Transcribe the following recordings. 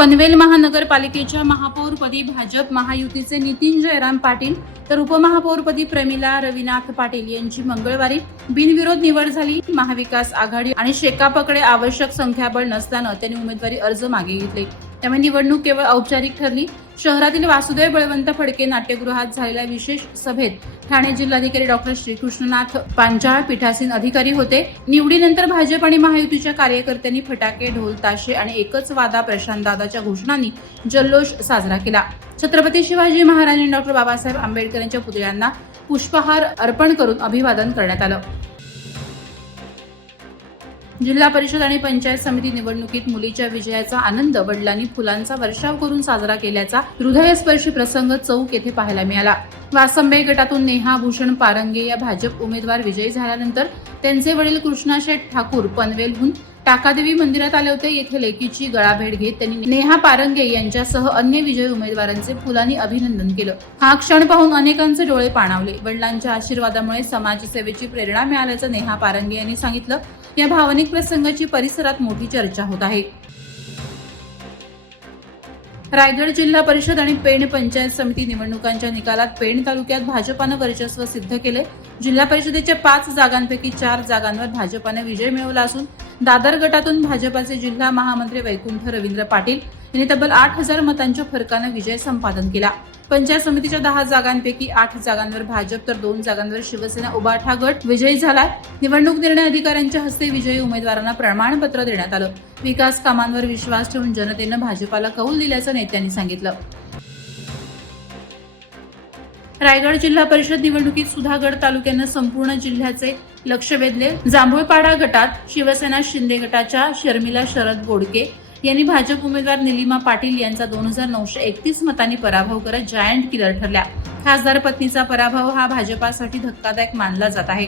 पनवेल महानगरपालिकेच्या महापौरपदी भाजप महायुतीचे नितीन जयराम पाटील तर उपमहापौरपदी प्रमिला रविनाथ पाटील यांची मंगळवारी बिनविरोध निवड झाली। महाविकास आघाडी आणि शेकापकडे आवश्यक संख्याबळ नसल्यानं त्यांनी उमेदवारी अर्ज मागे घेतले। त्यामुळे निवडणूक केवळ औपचारिक ठरली। शहरातील वासुदेव बळवंत फडके नाट्यगृहात झालेल्या विशेष सभेत ठाणे जिल्हाधिकारी डॉक्टर श्रीकृष्णनाथ पांचाळ पीठासीन अधिकारी होते। निवडीनंतर भाजप आणि महायुतीच्या कार्यकर्त्यांनी फटाके, ढोल, ताशे आणि एकच वादा प्रशांत दादाच्या घोषणांनी जल्लोष साजरा केला। छत्रपती शिवाजी महाराज आणि डॉक्टर बाबासाहेब आंबेडकर यांच्या पुतळ्यांना पुष्पहार अर्पण करून अभिवादन करण्यात आलं। जिल्हा परिषद आणि पंचायत समिती निवडणुकीत मुलीच्या विजयाचा आनंद वडिलांनी फुलांचा वर्षाव करून साजरा केल्याचा हृदयस्पर्शी प्रसंग चौक येथे पाहायला मिळाला। वासंबे गटातून नेहा भूषण पारंगे या भाजप उमेदवार विजयी झाल्यानंतर त्यांचे वडील कृष्णाशेठ ठाकूर पनवेलहून टाकादेवी मंदिरात आले होते। येथे लेकीची गळाभेट घेत त्यांनी नेहा पारंगे यांच्यासह अन्य विजयी उमेदवारांचे फुलांनी अभिनंदन केलं। हा क्षण पाहून अनेकांचे डोळे पाणावले। वडिलांच्या आशीर्वादामुळे समाजसेवेची प्रेरणा मिळाल्याचं नेहा पारंगे यांनी सांगितलं। या भावनिक प्रसंगाची परिसरात मोठी चर्चा होत आहे। रायगड जिल्हा परिषद आणि पेण पंचायत समिती निवडणुकांच्या निकालात पेण तालुक्यात भाजपानं वर्चस्व सिद्ध केले। जिल्हा परिषदेच्या 5 जागांपैकी 4 जागांवर भाजपानं विजय मिळवला असून दादर गटातून भाजपाचे जिल्हा महामंत्री वैकुंठ रवींद्र पाटील यांनी तब्बल 8,000 मतांच्या फरकानं विजय संपादन केला। पंचायत समितीच्या 10 जागांपैकी 8 जागांवर भाजप तर 2 जागांवर शिवसेना उभाठा गट विजयी झालाय। निवडणूक निर्णय अधिकाऱ्यांच्या हस्ते विजयी उमेदवारांना प्रमाणपत्र देण्यात आलं। विकास कामांवर विश्वास ठेवून जनतेनं भाजपाला कौल दिल्याचं नेत्यांनी सांगितलं। रायगड जिल्हा परिषद निवडणुकीत सुधागड तालुक्यानं संपूर्ण जिल्ह्याचे लक्ष वेधले। जांभूळपाडा गटात शिवसेना शिंदे गटाच्या शर्मिला शरद बोडके यांनी भाजप उमेदवार निलिमा पाटील यांचा 2,931 मतांनी पराभव करत जायंट किलर ठरल्या। खासदार पत्नीचा पराभव हा भाजपासाठी धक्कादायक मानला जात आहे।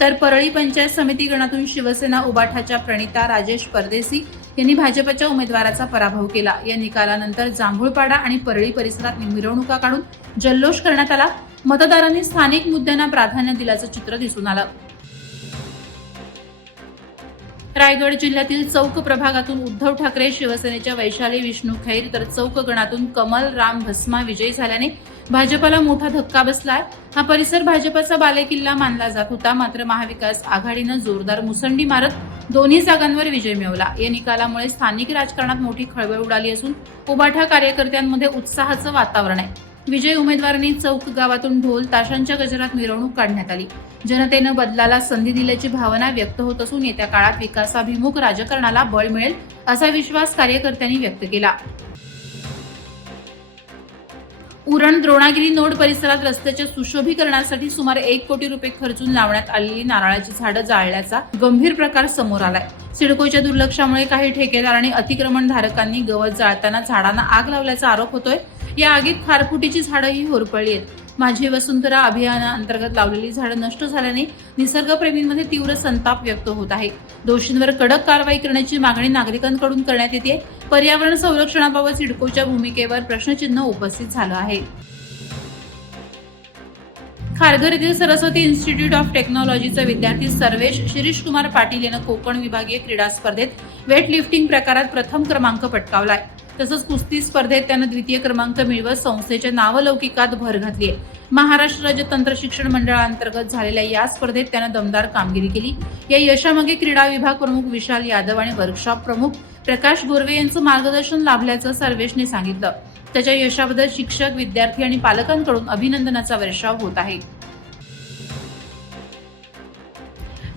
तर परळी पंचायत समिती गणातून शिवसेना उबाठाच्या प्रणिता राजेश परदेसी यांनी भाजपच्या उमेदवाराचा पराभव केला। या निकालानंतर जांभूळपाडा आणि परळी परिसरात मिरवणुका काढून जल्लोष करण्यात आला। मतदारांनी स्थानिक मुद्द्यांना प्राधान्य दिल्याचं चित्र दिसून आलं। रायगड जिल्ह्यातील चौक प्रभागातून उद्धव ठाकरे शिवसेनेच्या वैशाली विष्णू खैर तर चौक गणातून कमल राम भस्मा विजयी झाल्याने भाजपाला मोठा धक्का बसलाय। हा परिसर भाजपचा बालेकिल्ला मानला जात होता। मात्र महाविकास आघाडीनं जोरदार मुसंडी मारत दोन्ही जागांवर विजय मिळवला। या निकालामुळे स्थानिक राजकारणात मोठी खळबळ उडाली असून उबाठा कार्यकर्त्यांमध्ये उत्साहाचं वातावरण आहे। विजयी उमेदवारांनी चौक गावातून ढोल ताशांच्या गजरात मिरवणूक काढण्यात आली। जनतेनं बदलाला संधी दिल्याची भावना व्यक्त होत असून येत्या काळात विकासाभिमुख राजकारणाला बळ मिळेल असा विश्वास कार्यकर्त्यांनी व्यक्त केला। उरण द्रोणागिरी नोड परिसरात रस्त्याच्या सुशोभीकरणासाठी सुमारे 1 कोटी रुपये खर्चून लावण्यात आलेली नारळाची झाडं जाळल्याचा गंभीर प्रकार समोर आलाय। सिडकोच्या दुर्लक्षामुळे काही ठेकेदार आणि अतिक्रमणधारकांनी गवत जाळताना झाडांना आग लावल्याचा आरोप होतोय। या आगीत खारफुटीची झाडंही होरपळली आहेत। माझी वसुंधरा अभियानाअंतर्गत लावलेली झाडं नष्ट झाल्याने निसर्गप्रेमींमध्ये तीव्र संताप व्यक्त होत आहे। दोषींवर कडक कारवाई करण्याची मागणी नागरिकांकडून करण्यात येते। पर्यावरण संरक्षणाबाबत सिडकोच्या भूमिकेवर प्रश्नचिन्ह उपस्थित झालं आहे। खारघर येथील सरस्वती इन्स्टिट्यूट ऑफ टेक्नॉलॉजीचा विद्यार्थी सर्वेश शिरीष कुमार पाटील यानं कोकण विभागीय क्रीडा स्पर्धेत वेट लिफ्टिंग प्रकारात प्रथम क्रमांक पटकावलाय। तसंच कुस्ती स्पर्धेत त्यानं द्वितीय क्रमांक मिळवत संस्थेच्या नावलौकिकात भर घातली आहे। महाराष्ट्र राज्य तंत्र शिक्षण मंडळाअंतर्गत झालेल्या या स्पर्धेत त्यानं दमदार कामगिरी केली। या यशामागे क्रीडा विभाग प्रमुख विशाल यादव आणि वर्कशॉप प्रमुख प्रकाश गोरवे यांचं मार्गदर्शन लाभल्याचं सर्वेशने सांगितलं। त्याच्या यशाबद्दल शिक्षक, विद्यार्थी आणि पालकांकडून अभिनंदनाचा वर्षाव होत आहे।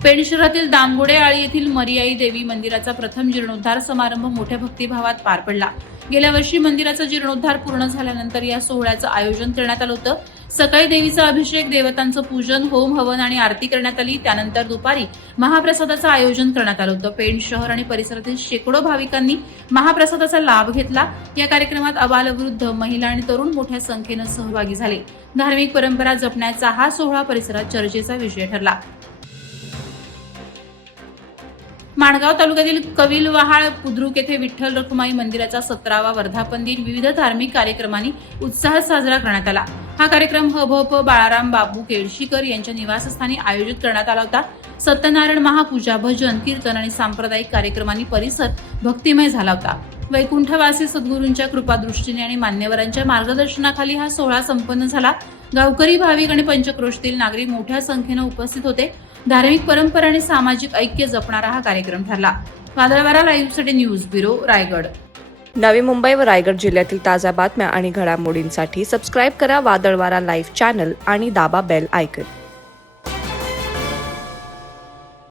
पेण शहरातील दामगोडे आळी येथील मरियाई देवी मंदिराचा प्रथम जीर्णोद्धार समारंभ मोठ्या भक्तिभावात पार पडला। गेल्या वर्षी मंदिराचा जीर्णोद्धार पूर्ण झाल्यानंतर या सोहळ्याचं आयोजन करण्यात आलं होतं। सकाळी देवीचा अभिषेक, देवतांचं पूजन, होम हवन आणि आरती करण्यात आली। त्यानंतर दुपारी महाप्रसादाचं आयोजन करण्यात आलं होतं। पेण शहर आणि परिसरातील शेकडो भाविकांनी महाप्रसादाचा लाभ घेतला। या कार्यक्रमात अबालवृद्ध, महिला आणि तरुण मोठ्या संख्येनं सहभागी झाले। धार्मिक परंपरा जपण्याचा हा सोहळा परिसरात चर्चेचा विषय ठरला। माणगाव तालुक्यातील कविलवहाळ बुद्रुक येथे विठ्ठल रखुमाई मंदिराचा 17वा वर्धापन दिन विविध धार्मिक कार्यक्रमांनी उत्साहात साजरा करण्यात आला। हा कार्यक्रम हभप बाळाराम बाबू केळशीकर यांच्या निवासस्थानी आयोजित करण्यात आला होता। सत्यनारायण महापूजा, भजन, कीर्तन आणि सांप्रदायिक कार्यक्रमांनी परिसर भक्तिमय झाला होता। वैकुंठवासी सद्गुरूंच्या कृपादृष्टीने आणि मान्यवरांच्या मार्गदर्शनाखाली हा सोहळा संपन्न झाला. गावकरी, भाविक आणि पंचक्रोशीतील नागरिक मोठ्या संख्येने उपस्थित होते. धार्मिक परंपरा आणि सामाजिक ऐक्य जपणारा हा कार्यक्रम ठरला. वादळवारा लाईव्हसाठी न्यूज ब्युरो, रायगड. नवी मुंबई व रायगड जिल्ह्यातील ताज्या बातम्या आणि घडामोडींसाठी सबस्क्राईब करा वादळवारा लाईव्ह चॅनल आणि दाबा बेल आयकॉन.